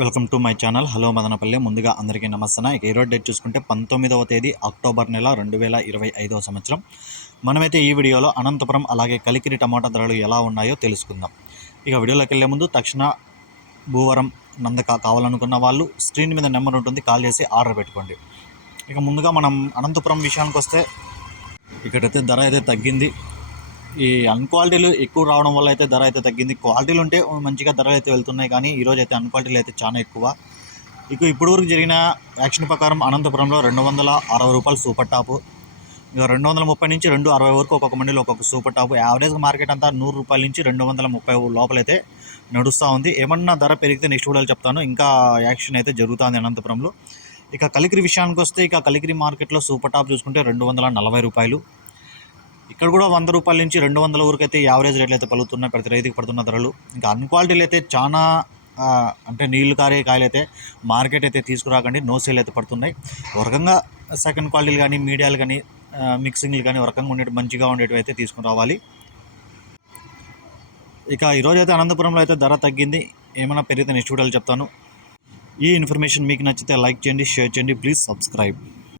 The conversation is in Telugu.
Welcome to my channel. Hello Madanapalle. ముందుగా అందరికీ నమస్తే. ఇక ఈరోజు డేట్ చూసుకుంటే పంతొమ్మిదవ తేదీ అక్టోబర్ నెల రెండు వేల ఇరవై ఐదవ సంవత్సరం. మనమైతే ఈ వీడియోలో అనంతపురం అలాగే కలికిరి టమాటా ధరలు ఎలా ఉన్నాయో తెలుసుకుందాం. ఇక వీడియోలోకి వెళ్ళే ముందు తక్షణ భూవరం నందక కావాలనుకున్న వాళ్ళు స్క్రీన్ మీద నెంబర్ ఉంటుంది. కాల్ చేసి ఆర్డర్ పెట్టుకోండి. ఇక ముందుగా మనం అనంతపురం విషయానికి వస్తే ఇక్కడైతే ధర అయితే తగ్గింది. ఈ అన్క్వాలిటీలు ఎక్కువ రావడం వల్ల అయితే ధర అయితే తగ్గింది. క్వాలిటీలు ఉంటే మంచిగా ధరలు అయితే వెళ్తున్నాయి కానీ ఈరోజు అయితే అన్క్వాలిటీలు అయితే చాలా ఎక్కువ. ఇక ఇప్పుడు వరకు జరిగిన యాక్షన్ ప్రకారం అనంతపురంలో రెండు వందల అరవై రూపాయలు సూపర్ టాపు. ఇక రెండు వందల ముప్పై నుంచి రెండు అరవై వరకు ఒక్కొక్క మండీలో ఒక్కొక్క సూపర్ టాప్. యావరేజ్ మార్కెట్ అంతా నూరు రూపాయల నుంచి రెండు వందల ముప్పై లోపలైతే నడుస్తూ ఉంది. ఏమన్నా ధర పెరిగితే నెక్స్ట్ వీడియోలో చెప్తాను. ఇంకా యాక్షన్ అయితే జరుగుతుంది అనంతపురంలో. ఇక కలికిరి విషయానికి వస్తే ఇక కలికిరి మార్కెట్లో సూపర్ టాప్ చూసుకుంటే రెండు వందల నలభై రూపాయలు. ఇక్కడ కూడా వంద రూపాయల నుంచి రెండు వందల వరకు అయితే యావరేజ్ రేట్లు అయితే పలుకుతున్నాయి. ప్రతి రైతుకి పడుతున్న ధరలు. ఇంకా అన్క్వాలిటీలు అయితే చాలా అంటే నీళ్ళు కారే కాయలు అయితే మార్కెట్ అయితే తీసుకురాకండి. నో సేల్ అయితే పడుతున్నాయి. ఒక రకంగా సెకండ్ క్వాలిటీలు కానీ మీడియాలు కానీ మిక్సింగ్లు కానీ ఒక రకంగా ఉండేవి మంచిగా ఉండేటివి అయితే తీసుకుని రావాలి. ఇక ఈరోజు అయితే అనంతపురంలో అయితే ధర తగ్గింది. ఏమైనా పెరిగితే నెక్స్ట్ వీడియోలో చెప్తాను. ఈ ఇన్ఫర్మేషన్ మీకు నచ్చితే లైక్ చేయండి షేర్ చేయండి. Please subscribe.